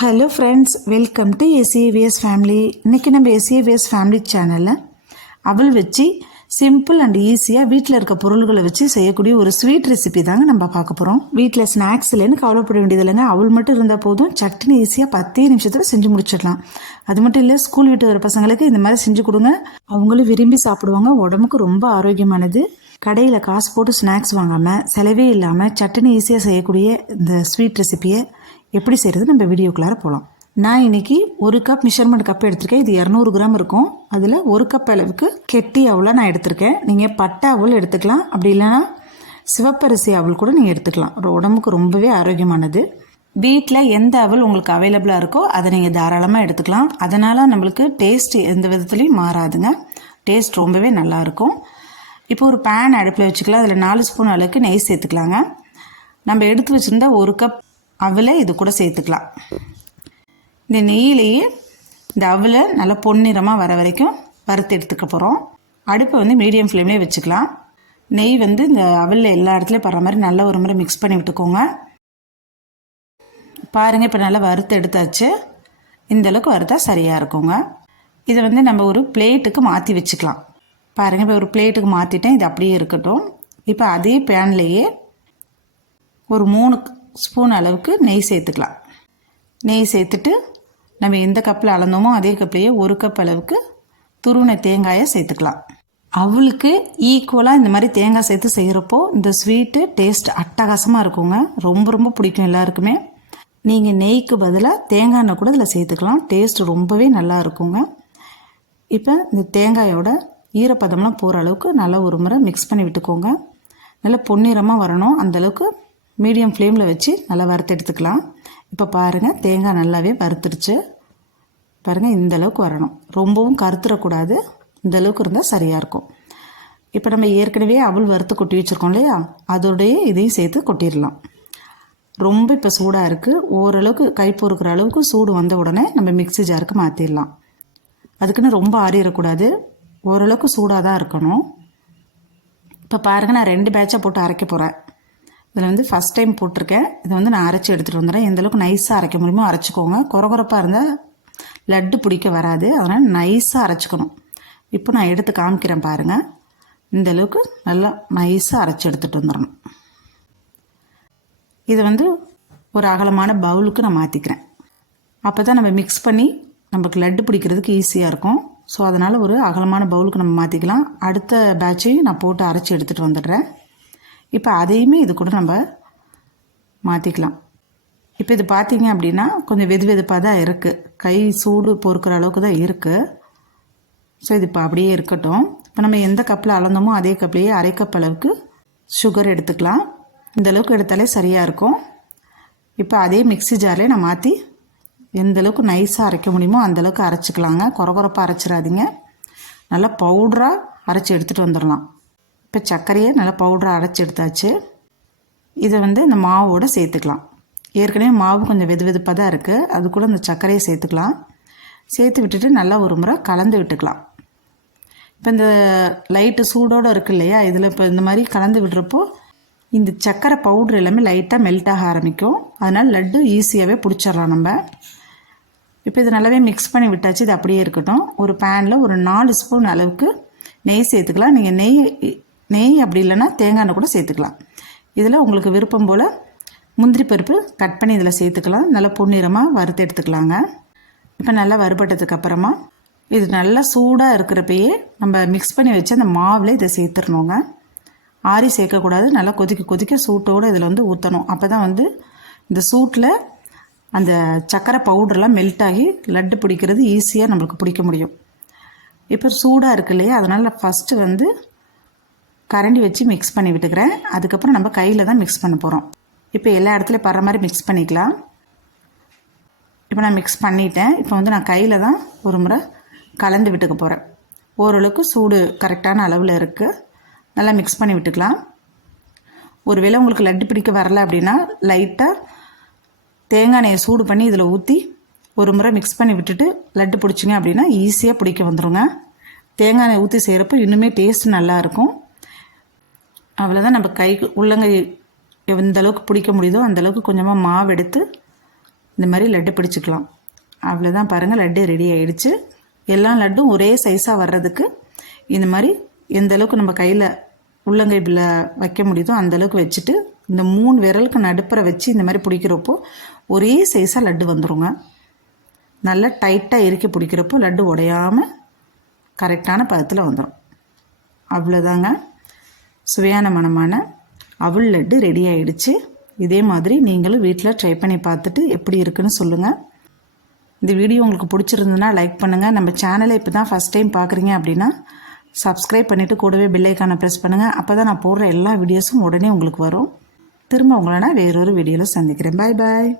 Hello friends welcome to SAVS family இன்றைக்கி நம்ம எஸ்ஏவிஎஸ் family சேனலில் அவள் வச்சு சிம்பிள் அண்ட் ஈஸியாக வீட்டில் இருக்க பொருள்களை வச்சு செய்யக்கூடிய ஒரு ஸ்வீட் ரெசிபி தாங்க நம்ம பார்க்க போகிறோம் வீட்டில் ஸ்நாக்ஸ் இல்லைன்னு கவலைப்பட வேண்டியது இல்லைங்க. அவள் மட்டும் இருந்தால் போதும். சட்னி ஈஸியாக பத்தே நிமிஷத்தில் செஞ்சு முடிச்சிடலாம். அது மட்டும் இல்லை ஸ்கூல் விட்டு வர பசங்களுக்கு இந்த மாதிரி செஞ்சு கொடுங்க. அவங்களும் விரும்பி சாப்பிடுவாங்க. உடம்புக்கு ரொம்ப ஆரோக்கியமானது. கடையில் காசு போட்டு ஸ்நாக்ஸ் வாங்காமல் செலவே இல்லாமல் சட்னி ஈஸியாக செய்யக்கூடிய இந்த ஸ்வீட் ரெசிபியை எப்படி செய்கிறது நம்ம வீடியோக்குள்ளார போகலாம் நான் இன்னைக்கு ஒரு கப் மெஷர்மெண்ட் கப் எடுத்திருக்கேன். இது இரநூறு கிராம் இருக்கும். அதில் ஒரு கப் அளவுக்கு கெட்டி அவலை நான் எடுத்திருக்கேன். நீங்கள் பட்டை அவல் எடுத்துக்கலாம். அப்படி இல்லைன்னா சிவப்பரிசி அவல் கூட நீங்கள் எடுத்துக்கலாம். உடம்புக்கு ரொம்பவே ஆரோக்கியமானது. வீட்டில் எந்த அவல் உங்களுக்கு அவைலபிளாக இருக்கோ அதை நீங்கள் தாராளமாக எடுத்துக்கலாம். அதனால் நம்மளுக்கு டேஸ்ட் எந்த விதத்துலையும் மாறாதுங்க. டேஸ்ட் ரொம்பவே நல்லாயிருக்கும் இப்போ ஒரு பேன் அடுப்பில் வச்சுக்கலாம். அதில் நாலு ஸ்பூன் அளவுக்கு நெய் சேர்த்துக்கலாங்க. நம்ம எடுத்து வச்சுருந்தா ஒரு கப் அவளை இது கூட சேர்த்துக்கலாம். இந்த நெய்யிலேயே இந்த அவளை நல்லா பொன்னிறமாக வர வரைக்கும் வறுத்து எடுத்துக்க போகிறோம் அடுப்பை வந்து மீடியம் ஃப்ளேம்லேயே வச்சுக்கலாம். நெய் வந்து இந்த அவலில் எல்லா இடத்துலையும் படுற மாதிரி நல்லா ஒரு முறை மிக்ஸ் பண்ணி விட்டுக்கோங்க. பாருங்கள் இப்போ நல்லா வறுத்து எடுத்தாச்சு. இந்த அளவுக்கு வறுத்தா சரியாக இருக்குங்க. இதை வந்து நம்ம ஒரு பிளேட்டுக்கு மாற்றி வச்சுக்கலாம். பாருங்கள் இப்போ ஒரு பிளேட்டுக்கு மாற்றிட்டேன் இது அப்படியே இருக்கட்டும். இப்போ அதே பேன்லேயே ஒரு மூணு ஸ்பூன் அளவுக்கு நெய் சேர்த்துக்கலாம். நெய் சேர்த்துட்டு நம்ம எந்த கப்பில் அளந்தோமோ அதே கப்லேயே ஒரு கப் அளவுக்கு துருவின தேங்காயை சேர்த்துக்கலாம். அவளுக்கு ஈக்குவலாக இந்த மாதிரி தேங்காய் சேர்த்து செய்கிறப்போ இந்த ஸ்வீட்டு டேஸ்ட் அட்டகாசமாக இருக்குங்க. ரொம்ப ரொம்ப பிடிக்கும் எல்லாருக்குமே. நீங்கள் நெய்க்கு பதிலாக தேங்காய் எண்ணெய் கூட இதில் சேர்த்துக்கலாம். டேஸ்ட் ரொம்பவே நல்லா இருக்குங்க. இப்போ இந்த தேங்காயோட ஈரப்பதம்லாம் போகிற அளவுக்கு நல்லா ஒரு முறை மிக்ஸ் பண்ணி விட்டுக்கோங்க. நல்லா பொன்னிறமாக வரணும். அந்தளவுக்கு மீடியம் ஃப்ளேமில் வச்சு நல்லா வறுத்து எடுத்துக்கலாம். இப்போ பாருங்கள் தேங்காய் நல்லாவே வறுத்துருச்சு. பாருங்கள் இந்த அளவுக்கு வரணும். ரொம்பவும் கருத்துறக்கூடாது. இந்த அளவுக்கு இருந்தால் சரியாக இருக்கும். இப்போ நம்ம ஏற்கனவே அவள் வறுத்து கொட்டி வச்சுருக்கோம் இல்லையா? அதோடைய இதையும் சேர்த்து கொட்டிடலாம். ரொம்ப இப்போ சூடாக இருக்குது ஓரளவுக்கு கை பொறுக்கிற அளவுக்கு சூடு வந்த உடனே நம்ம மிக்ஸி ஜாருக்கு மாற்றிடலாம் அதுக்குன்னு ரொம்ப ஆறிடக்கூடாது. ஓரளவுக்கு சூடாக தான் இருக்கணும். இப்போ பாருங்கள் நான் ரெண்டு பேட்சாக போட்டு அரைக்க போகிறேன் இதில் வந்து ஃபஸ்ட் டைம் போட்டிருக்கேன். இதை வந்து நான் அரைச்சி எடுத்துகிட்டு வந்துடுறேன். எந்தளவுக்கு நைஸாக அரைக்க முடியுமோ அரைச்சிக்கோங்க. குறகுறப்பாக இருந்தால் லட்டு பிடிக்க வராது. அதனால் நைஸாக அரைச்சிக்கணும். இப்போ நான் எடுத்து காமிக்கிறேன் பாருங்கள் இந்த அளவுக்கு நல்லா நைஸாக அரைச்சி எடுத்துகிட்டு வந்துடணும். இதை வந்து ஒரு அகலமான பவுலுக்கு நான் மாற்றிக்கிறேன் அப்போ தான் நம்ம மிக்ஸ் பண்ணி நமக்கு லட்டு பிடிக்கிறதுக்கு ஈஸியாக இருக்கும். ஸோ அதனால் ஒரு அகலமான பவுலுக்கு நம்ம மாற்றிக்கலாம் அடுத்த பேட்சையும் நான் போட்டு அரைச்சி எடுத்துகிட்டு வந்துடுறேன். இப்போ அதையுமே இது கூட நம்ம மாற்றிக்கலாம் இப்போ இது பார்த்தீங்க அப்படின்னா கொஞ்சம் வெது வெதுப்பாக தான் இருக்குது கை சூடு பொறுக்கிற அளவுக்கு தான் இருக்குது ஸோ இது இப்போ அப்படியே இருக்கட்டும். இப்போ நம்ம எந்த கப்பில் அளந்தோமோ அதே கப்லேயே அரை கப் அளவுக்கு சுகர் எடுத்துக்கலாம். இந்த அளவுக்கு எடுத்தாலே சரியாக இருக்கும். இப்போ அதே மிக்ஸி ஜார்லேயே நான் மாற்றி எந்த அளவுக்கு நைஸாக அரைக்க முடியுமோ அந்தளவுக்கு அரைச்சிக்கலாங்க. குறகுறப்பாக அரைச்சிடாதீங்க. நல்லா பவுட்ராக அரைச்சி எடுத்துகிட்டு வந்துடலாம். இப்போ சர்க்கரையை நல்லா பவுடராக அரைச்சி எடுத்தாச்சு. இதை வந்து இந்த மாவோடு சேர்த்துக்கலாம். ஏற்கனவே மாவு கொஞ்சம் வெது வெதுப்பாக தான் இருக்குது அது கூட இந்த சர்க்கரையை சேர்த்துக்கலாம். சேர்த்து விட்டுட்டு நல்லா ஒரு முறை கலந்து விட்டுக்கலாம். இப்போ இந்த லைட்டு சூடோடு இருக்கு இல்லையா? இதில் இப்போ இந்த மாதிரி கலந்து விடுறப்போ இந்த சர்க்கரை பவுட்ரு எல்லாமே லைட்டாக மெல்ட் ஆக ஆரம்பிக்கும். அதனால் லட்டு ஈஸியாகவே பிடிச்சிடலாம் நம்ம. இப்போ இதை நல்லாவே மிக்ஸ் பண்ணி விட்டாச்சு. இது அப்படியே இருக்கட்டும். ஒரு பேனில் ஒரு நாலு ஸ்பூன் அளவுக்கு நெய் சேர்த்துக்கலாம். நீங்கள் நெய் நெய் அப்படி இல்லைன்னா தேங்காய் எண்ணெய் கூட சேர்த்துக்கலாம். இதில் உங்களுக்கு விருப்பம் போல் முந்திரி பருப்பு கட் பண்ணி இதில் சேர்த்துக்கலாம். நல்லா பொன்னிறமாக வறுத்து எடுத்துக்கலாங்க. இப்போ நல்லா வறுபட்டதுக்கு அப்புறமா இது நல்லா சூடாக இருக்கிறப்பயே நம்ம மிக்ஸ் பண்ணி வச்சு அந்த மாவில் இதை சேர்த்துடணுங்க. ஆறி சேர்க்கக்கூடாது. நல்லா கொதிக்க கொதிக்க சூட்டோடு இதில் வந்து ஊற்றணும் அப்போ தான் வந்து இந்த சூட்டில் அந்த சக்கரை பவுடர்லாம் மெல்ட் ஆகி லட்டு பிடிக்கிறது ஈஸியாக நம்மளுக்கு பிடிக்க முடியும். இப்போ சூடாக இருக்கு இல்லையா? அதனால் ஃபஸ்ட்டு வந்து கரண்டி வச்சு மிக்ஸ் பண்ணி விட்டுக்கிறேன். அதுக்கப்புறம் நம்ம கையில் தான் மிக்ஸ் பண்ண போகிறோம் இப்போ எல்லா இடத்துலையும் படுற மாதிரி மிக்ஸ் பண்ணிக்கலாம். இப்போ நான் மிக்ஸ் பண்ணிட்டேன். இப்போ வந்து நான் கையில் தான் ஒரு முறை கலந்து விட்டுக்க போகிறேன் ஓரளவுக்கு சூடு கரெக்டான அளவில் இருக்குது நல்லா மிக்ஸ் பண்ணி விட்டுக்கலாம். ஒருவேளை உங்களுக்கு லட்டு பிடிக்க வரல அப்படின்னா லைட்டாக தேங்காய் எண்ணெயை சூடு பண்ணி இதில் ஊற்றி ஒரு முறை மிக்ஸ் பண்ணி விட்டுட்டு லட்டு பிடிச்சிங்க அப்படின்னா ஈஸியாக பிடிக்க வந்துடுங்க தேங்காய் எண்ணெய் ஊற்றி செய்கிறப்போ இன்னுமே டேஸ்ட் நல்லாயிருக்கும் அவ்வளோதான் நம்ம கை உள்ளங்கை எந்த அளவுக்கு பிடிக்க முடியுதோ அந்தளவுக்கு கொஞ்சமாக மாவு எடுத்து இந்த மாதிரி லட்டு பிடிச்சிக்கலாம். அவ்வளோதான் பாருங்கள் லட்டு ரெடி ஆயிடுச்சு. எல்லா லட்டும் ஒரே சைஸாக வர்றதுக்கு இந்த மாதிரி எந்த அளவுக்கு நம்ம கையில் உள்ளங்கை பில்ல வைக்க முடியுதோ அந்தளவுக்கு வச்சுட்டு இந்த மூணு விரலுக்கு நடுப்புற வச்சு இந்த மாதிரி பிடிக்கிறப்போ ஒரே சைஸாக லட்டு வந்துருங்க. நல்லா டைட்டாக இறுக்கி பிடிக்கிறப்போ லட்டு உடையாமல் கரெக்டான பதத்தில் வந்துடும் அவ்வளோதாங்க சுவையான மனமான அவுள் லட்டு ரெடி ஆயிடுச்சு. இதே மாதிரி நீங்களும் வீட்டில் ட்ரை பண்ணி பார்த்துட்டு எப்படி இருக்குன்னு சொல்லுங்கள் இந்த வீடியோ உங்களுக்கு பிடிச்சிருந்ததுன்னா லைக் பண்ணுங்கள் நம்ம சேனலை இப்போ தான் ஃபஸ்ட் டைம் பார்க்குறீங்க அப்படின்னா சப்ஸ்கிரைப் பண்ணிவிட்டு கூடவே பில்லைக்கான ப்ரெஸ் பண்ணுங்கள் அப்போ தான் நான் போடுற எல்லா வீடியோஸும் உடனே உங்களுக்கு வரும். திரும்ப உங்களை நான் வேறொரு வீடியோவில் சந்திக்கிறேன். பாய் பாய்